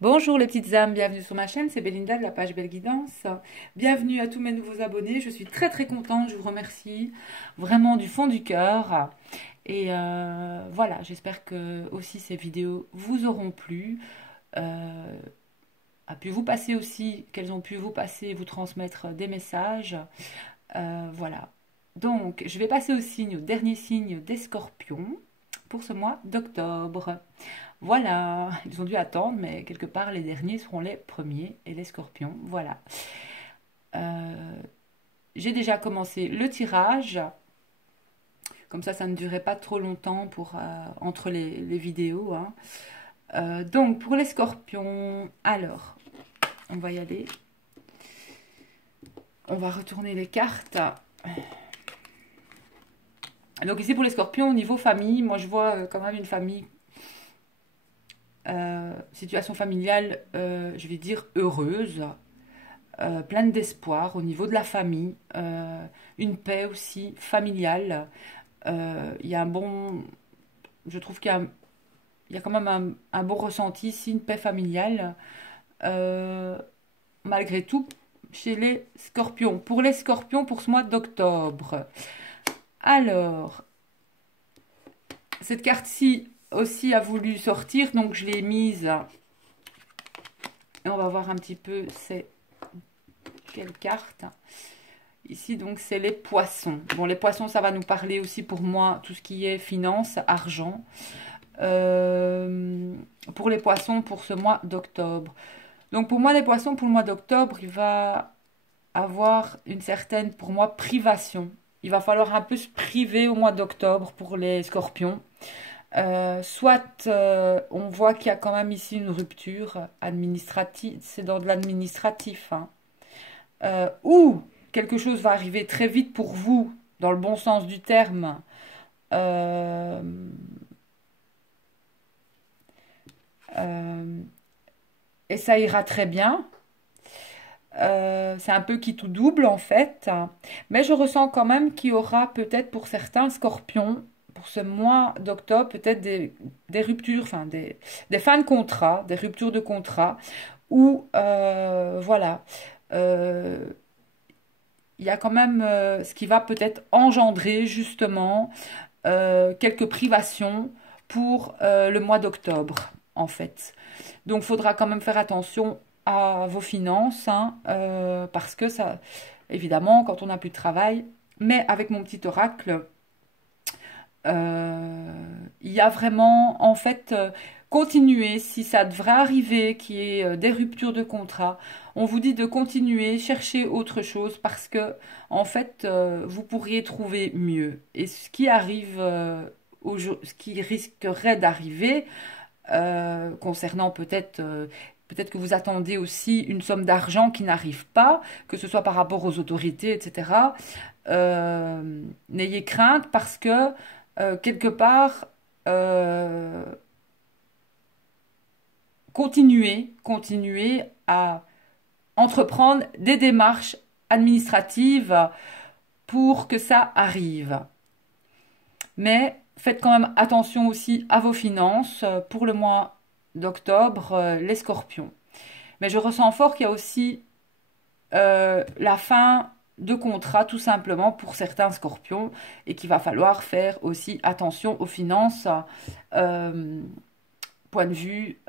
Bonjour les petites âmes, bienvenue sur ma chaîne, c'est Belinda de la page Belle Guidance. Bienvenue à tous mes nouveaux abonnés, je suis très contente, je vous remercie vraiment du fond du cœur. Et voilà, j'espère que aussi ces vidéos vous auront plu, euh, a pu vous passer aussi, qu'elles ont pu vous passer, vous transmettre des messages. Voilà. Donc, je vais passer au dernier signe des scorpions pour ce mois d'octobre. Voilà, ils ont dû attendre, mais quelque part, les derniers seront les premiers et les scorpions. Voilà. Euh, j'ai déjà commencé le tirage. Comme ça ne durait pas trop longtemps entre les vidéos, hein. Donc, pour les scorpions, alors, on va y aller. On va retourner les cartes. Donc, ici, pour les scorpions, au niveau famille, moi, je vois quand même une famille, situation familiale, je vais dire, heureuse. Pleine d'espoir au niveau de la famille, une paix aussi familiale. Il y a un bon, je trouve il y a quand même un bon ressenti ici, une paix familiale, euh, malgré tout, chez les scorpions. Pour les scorpions, pour ce mois d'octobre. Alors, cette carte-ci aussi a voulu sortir, donc je l'ai mise. Et on va voir un petit peu c'est quelle carte. Ici, donc, c'est les poissons. Bon, les poissons, ça va nous parler aussi pour moi, tout ce qui est finance, argent. Euh, pour les poissons, pour ce mois d'octobre. Donc, pour moi, les poissons, pour le mois d'octobre, il va avoir une certaine, pour moi, privation. Il va falloir un peu se priver au mois d'octobre pour les scorpions. On voit qu'il y a quand même ici une rupture administrative, c'est dans de l'administratif, hein. Ou quelque chose va arriver très vite pour vous, dans le bon sens du terme. Euh, euh, et ça ira très bien. C'est un peu qui tout double en fait. Mais je ressens quand même qu'il y aura peut-être pour certains scorpions, pour ce mois d'octobre, peut-être des ruptures, enfin des fins de contrat, des ruptures de contrat, où voilà. Euh, il y a quand même ce qui va peut-être engendrer justement quelques privations pour le mois d'octobre, en fait. Donc, il faudra quand même faire attention à vos finances, hein, parce que ça, évidemment, quand on n'a plus de travail, mais avec mon petit oracle, il y a vraiment, en fait, continuer, si ça devrait arriver, qu'il y ait des ruptures de contrat, on vous dit de continuer, chercher autre chose, parce que, en fait, vous pourriez trouver mieux. Et ce qui arrive, ce qui risquerait d'arriver, concernant peut-être que vous attendez aussi une somme d'argent qui n'arrive pas, que ce soit par rapport aux autorités, etc. N'ayez crainte parce que quelque part, euh, continuez à entreprendre des démarches administratives pour que ça arrive. Mais faites quand même attention aussi à vos finances pour le mois d'octobre, les scorpions. Mais je ressens fort qu'il y a aussi la fin de contrat tout simplement pour certains scorpions et qu'il va falloir faire aussi attention aux finances, euh, point de vue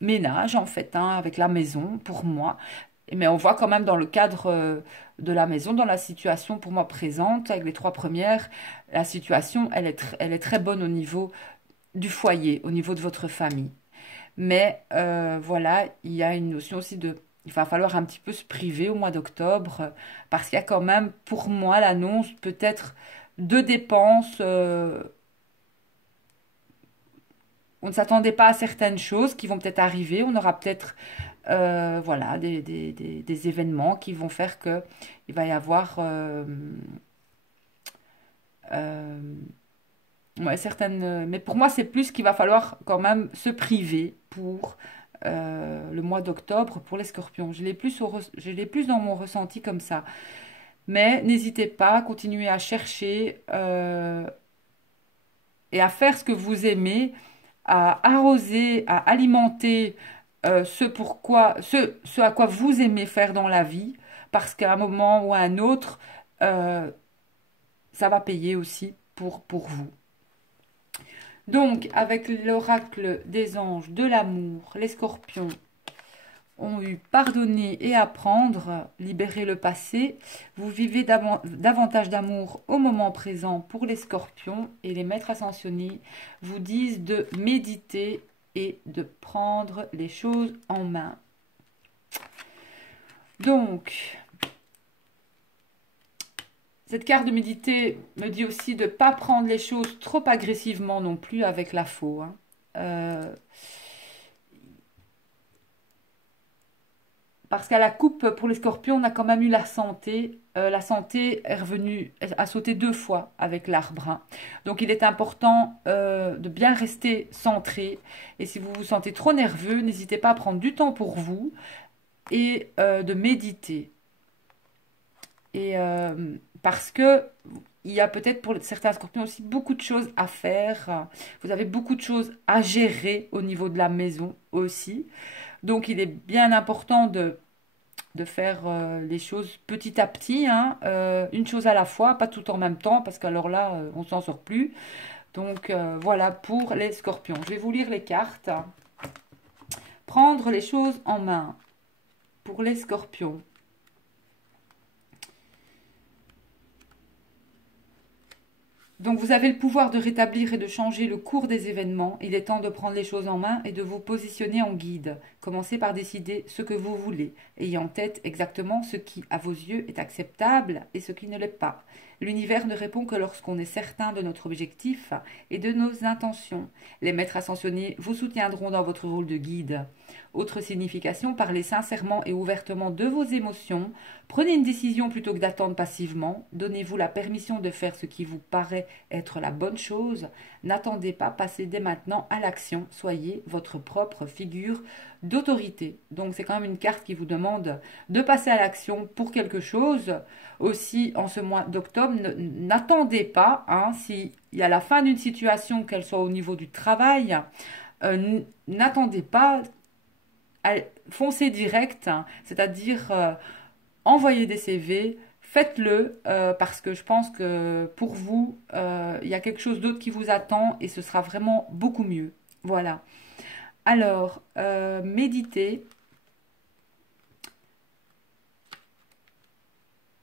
ménage en fait, hein, avec la maison pour moi. Mais on voit quand même dans le cadre de la maison, dans la situation pour moi présente, avec les trois premières, la situation, elle est très bonne au niveau du foyer, au niveau de votre famille. Mais voilà, il y a une notion aussi de... Il va falloir un petit peu se priver au mois d'octobre, parce qu'il y a quand même, pour moi, l'annonce peut-être de dépenses. On ne s'attendait pas à certaines choses qui vont peut-être arriver. On aura peut-être voilà, des événements qui vont faire que il va y avoir euh, ouais, certaines. Mais pour moi, c'est plus qu'il va falloir quand même se priver pour le mois d'octobre pour les scorpions. Je l'ai plus dans mon ressenti comme ça. Mais n'hésitez pas à continuer à chercher et à faire ce que vous aimez à arroser, à alimenter ce à quoi vous aimez faire dans la vie, parce qu'à un moment ou à un autre, euh, ça va payer aussi pour vous. Donc, avec l'oracle des anges de l'amour, les scorpions ont eu pardonner et apprendre, libérer le passé. Vous vivez davantage d'amour au moment présent pour les scorpions, et les maîtres ascensionnés vous disent de méditer et de prendre les choses en main. Donc, cette carte de méditer me dit aussi de ne pas prendre les choses trop agressivement non plus avec la faux. Hein. Parce qu'à la coupe, pour les scorpions, on a quand même eu la santé. La santé est revenue, a sauté 2 fois avec l'arbre. Hein. Donc il est important de bien rester centré. Et si vous vous sentez trop nerveux, n'hésitez pas à prendre du temps pour vous et de méditer. Et parce que il y a peut-être pour certains scorpions aussi beaucoup de choses à faire. Vous avez beaucoup de choses à gérer au niveau de la maison aussi. Donc il est bien important de faire les choses petit à petit, hein, une chose à la fois, pas tout en même temps, parce qu'alors là, on s'en sort plus. Donc voilà pour les scorpions. Je vais vous lire les cartes. Prendre les choses en main pour les scorpions. Donc vous avez le pouvoir de rétablir et de changer le cours des événements. Il est temps de prendre les choses en main et de vous positionner en guide. Commencez par décider ce que vous voulez, ayant en tête exactement ce qui, à vos yeux, est acceptable et ce qui ne l'est pas. L'univers ne répond que lorsqu'on est certain de notre objectif et de nos intentions. Les maîtres ascensionnés vous soutiendront dans votre rôle de guide. Autre signification, parlez sincèrement et ouvertement de vos émotions. Prenez une décision plutôt que d'attendre passivement. Donnez-vous la permission de faire ce qui vous paraît être la bonne chose. N'attendez pas, passez dès maintenant à l'action. Soyez votre propre figure d'autorité. Donc c'est quand même une carte qui vous demande de passer à l'action pour quelque chose. Aussi, en ce mois d'octobre, n'attendez pas, hein, s'il y a la fin d'une situation, qu'elle soit au niveau du travail, n'attendez pas, foncez direct, hein, c'est-à-dire envoyez des CV, faites-le, parce que je pense que pour vous, il y a quelque chose d'autre qui vous attend et ce sera vraiment beaucoup mieux. Voilà. Alors, méditez.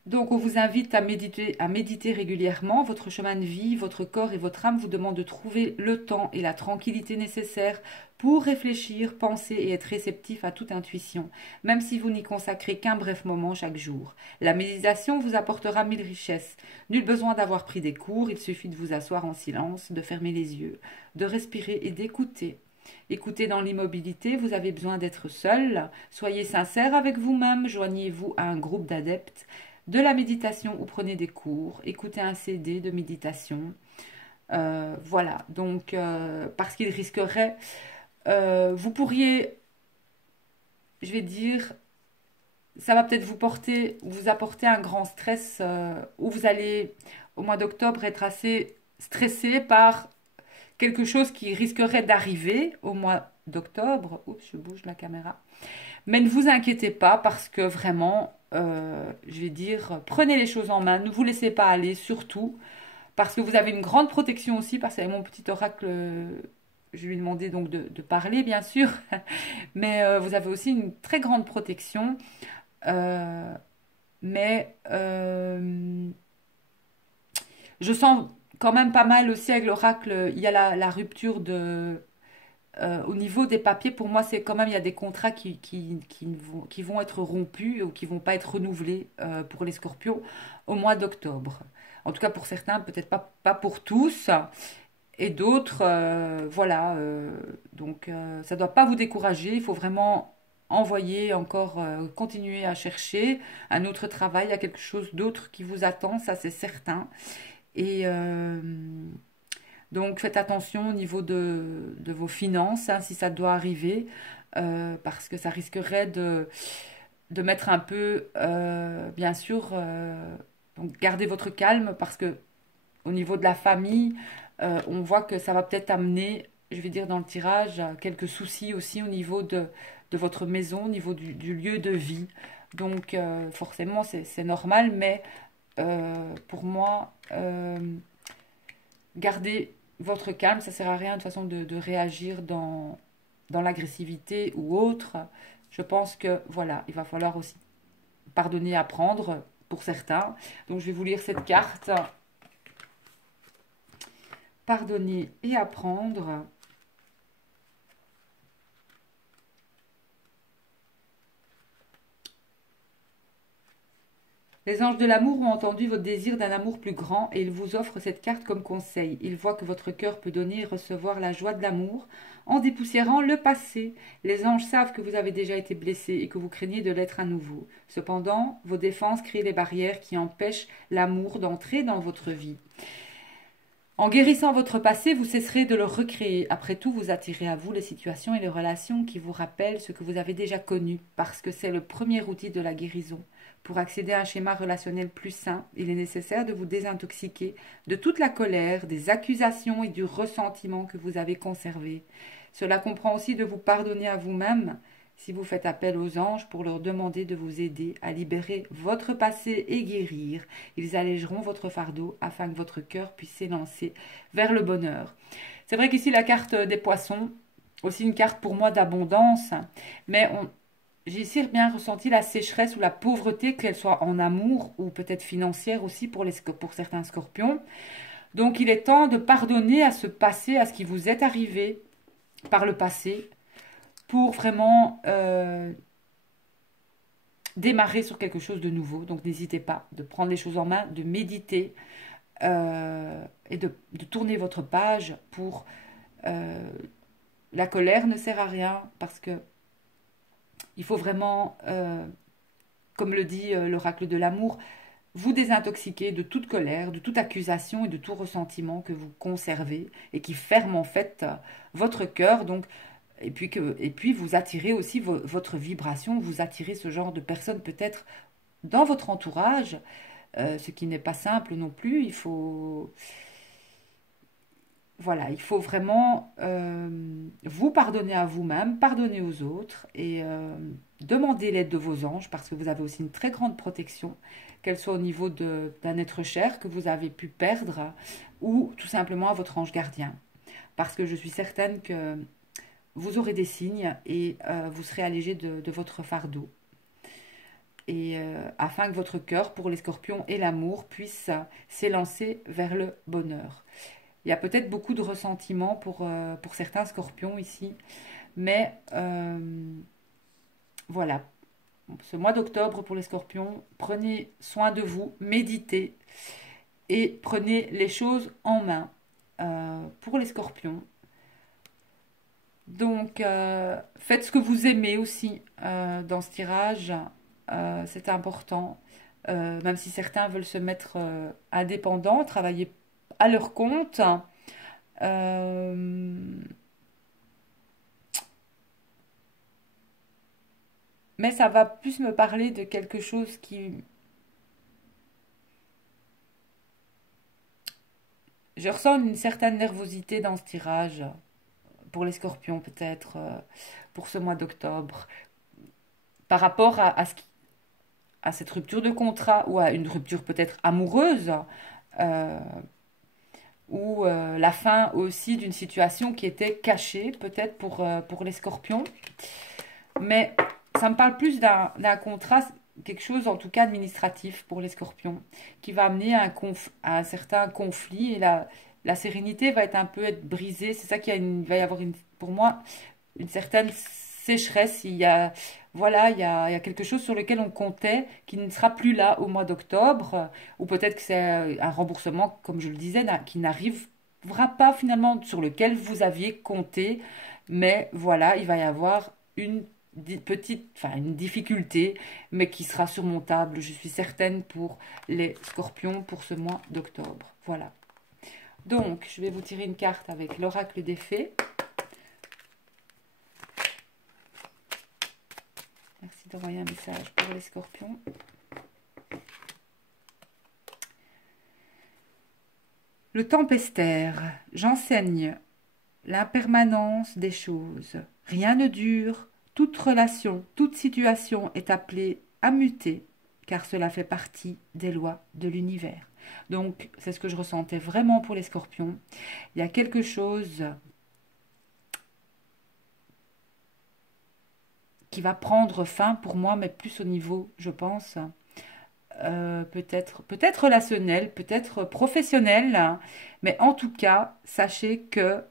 Donc, on vous invite à méditer régulièrement. Votre chemin de vie, votre corps et votre âme vous demandent de trouver le temps et la tranquillité nécessaires pour réfléchir, penser et être réceptif à toute intuition, même si vous n'y consacrez qu'un bref moment chaque jour. La méditation vous apportera 1000 richesses. Nul besoin d'avoir pris des cours, il suffit de vous asseoir en silence, de fermer les yeux, de respirer et d'écouter. Écoutez dans l'immobilité, vous avez besoin d'être seul. Soyez sincère avec vous-même, joignez-vous à un groupe d'adeptes de la méditation ou prenez des cours, écoutez un CD de méditation. Voilà, donc parce qu'il risquerait, vous pourriez, je vais dire, ça va peut-être vous apporter un grand stress où vous allez au mois d'octobre être assez stressé par quelque chose qui risquerait d'arriver au mois d'octobre. Oups, je bouge la caméra. Mais ne vous inquiétez pas parce que vraiment, je vais dire, prenez les choses en main, ne vous laissez pas aller, surtout parce que vous avez une grande protection aussi, parce qu'avec mon petit oracle, je lui ai demandé donc de parler, bien sûr, mais vous avez aussi une très grande protection. Euh, mais je sens quand même pas mal aussi avec l'oracle, il y a la rupture au niveau des papiers, pour moi, c'est quand même, il y a des contrats qui vont être rompus ou qui vont pas être renouvelés pour les scorpions au mois d'octobre. En tout cas, pour certains, peut-être pas pour tous. Et d'autres, voilà. Donc, ça ne doit pas vous décourager. Il faut vraiment envoyer encore, continuer à chercher un autre travail. Il y a quelque chose d'autre qui vous attend, ça c'est certain. Et donc faites attention au niveau de vos finances, hein, si ça doit arriver, parce que ça risquerait de mettre un peu, bien sûr, donc gardez votre calme, parce que au niveau de la famille, on voit que ça va peut-être amener je vais dire dans le tirage, quelques soucis aussi au niveau de votre maison, au niveau du lieu de vie. Donc forcément, c'est normal, mais pour moi, gardez votre calme. Ça ne sert à rien de toute façon de réagir dans l'agressivité ou autre. Je pense que voilà, il va falloir aussi pardonner, apprendre pour certains. Donc je vais vous lire cette carte. Pardonner et apprendre. Les anges de l'amour ont entendu votre désir d'un amour plus grand et ils vous offrent cette carte comme conseil. Ils voient que votre cœur peut donner et recevoir la joie de l'amour en dépoussiérant le passé. Les anges savent que vous avez déjà été blessé et que vous craignez de l'être à nouveau. Cependant, vos défenses créent des barrières qui empêchent l'amour d'entrer dans votre vie. En guérissant votre passé, vous cesserez de le recréer. Après tout, vous attirez à vous les situations et les relations qui vous rappellent ce que vous avez déjà connu, parce que c'est le premier outil de la guérison. Pour accéder à un schéma relationnel plus sain, il est nécessaire de vous désintoxiquer de toute la colère, des accusations et du ressentiment que vous avez conservé. Cela comprend aussi de vous pardonner à vous-même si vous faites appel aux anges pour leur demander de vous aider à libérer votre passé et guérir. Ils allégeront votre fardeau afin que votre cœur puisse s'élancer vers le bonheur. C'est vrai qu'ici la carte des poissons, aussi une carte pour moi d'abondance, mais j'ai ici bien ressenti la sécheresse ou la pauvreté, qu'elle soit en amour ou peut-être financière aussi pour certains scorpions. Donc il est temps de pardonner à ce passé, à ce qui vous est arrivé par le passé, pour vraiment démarrer sur quelque chose de nouveau. Donc n'hésitez pas de prendre les choses en main, de méditer et de tourner votre page pour... la colère ne sert à rien parce que il faut vraiment, comme le dit l'oracle de l'amour, vous désintoxiquer de toute colère, de toute accusation et de tout ressentiment que vous conservez et qui ferme en fait votre cœur. Donc, et puis vous attirez aussi votre vibration, vous attirez ce genre de personnes peut-être dans votre entourage, ce qui n'est pas simple non plus. Voilà, il faut vraiment vous pardonner à vous-même, pardonner aux autres et demander l'aide de vos anges parce que vous avez aussi une très grande protection, qu'elle soit au niveau d'un être cher que vous avez pu perdre ou tout simplement à votre ange gardien. Parce que je suis certaine que vous aurez des signes et vous serez allégé de votre fardeau. Et afin que votre cœur, pour les scorpions et l'amour, puisse s'élancer vers le bonheur. Il y a peut-être beaucoup de ressentiment pour certains scorpions ici, mais voilà. Ce mois d'octobre pour les scorpions, prenez soin de vous, méditez et prenez les choses en main pour les scorpions. Donc, faites ce que vous aimez aussi dans ce tirage, c'est important. Même si certains veulent se mettre indépendants, travailler à leur compte. Mais ça va plus me parler de quelque chose qui... Je ressens une certaine nervosité dans ce tirage, pour les scorpions peut-être, pour ce mois d'octobre, par rapport à cette rupture de contrat ou à une rupture peut-être amoureuse. Ou la fin aussi d'une situation qui était cachée, peut-être pour les scorpions. Mais ça me parle plus d'un contrat, quelque chose en tout cas administratif pour les scorpions, qui va amener à un certain conflit et la sérénité va être brisée. C'est ça il va y avoir pour moi une certaine sécheresse. Voilà, il y a quelque chose sur lequel on comptait qui ne sera plus là au mois d'octobre, ou peut-être que c'est un remboursement, comme je le disais, qui n'arrivera pas finalement sur lequel vous aviez compté. Mais voilà, il va y avoir une une difficulté, mais qui sera surmontable, je suis certaine, pour les scorpions pour ce mois d'octobre. Voilà. Donc, je vais vous tirer une carte avec l'oracle des fées. Merci d'envoyer un message pour les scorpions. Le tempestaire. J'enseigne l'impermanence des choses. Rien ne dure, toute relation, toute situation est appelée à muter, car cela fait partie des lois de l'univers. Donc, c'est ce que je ressentais vraiment pour les scorpions. Il y a quelque chose qui va prendre fin pour moi, mais plus au niveau, je pense, peut-être relationnel, peut-être professionnel, hein. Mais en tout cas, sachez que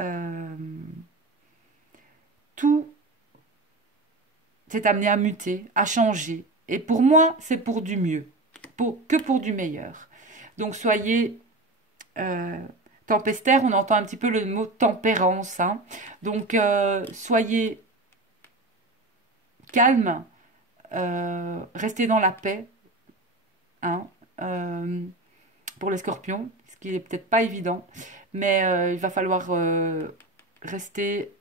euh, tout s'est amené à muter, à changer. Et pour moi, c'est pour du mieux, que pour du meilleur. Donc soyez euh, tempestaire, on entend un petit peu le mot tempérance, hein. Donc soyez calme, restez dans la paix, hein, pour les scorpions, ce qui est peut-être pas évident, mais il va falloir rester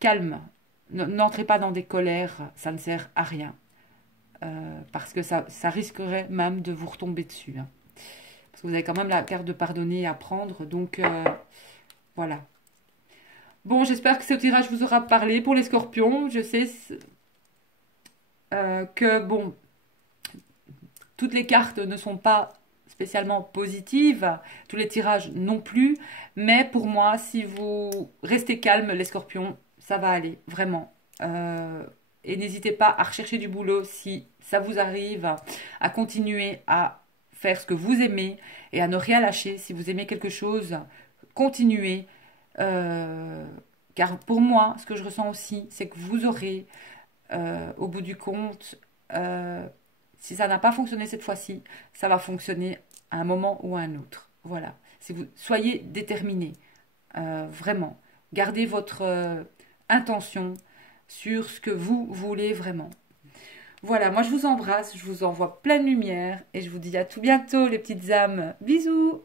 calme. N'entrez pas dans des colères, ça ne sert à rien, parce que ça risquerait même de vous retomber dessus, hein. Parce que vous avez quand même la carte de pardonner à prendre, donc voilà. Bon, j'espère que ce tirage vous aura parlé pour les scorpions. Je sais que, bon, toutes les cartes ne sont pas spécialement positives, tous les tirages non plus, mais pour moi, si vous restez calme, les scorpions, ça va aller, vraiment. Et n'hésitez pas à rechercher du boulot si ça vous arrive, à continuer à faire ce que vous aimez et à ne rien lâcher. Si vous aimez quelque chose, continuez. Car pour moi, ce que je ressens aussi, c'est que vous aurez, au bout du compte, si ça n'a pas fonctionné cette fois-ci, ça va fonctionner à un moment ou à un autre. Voilà. Si vous soyez déterminé, vraiment, gardez votre intention sur ce que vous voulez vraiment. Voilà, moi je vous embrasse, je vous envoie pleine lumière et je vous dis à tout bientôt les petites âmes. Bisous!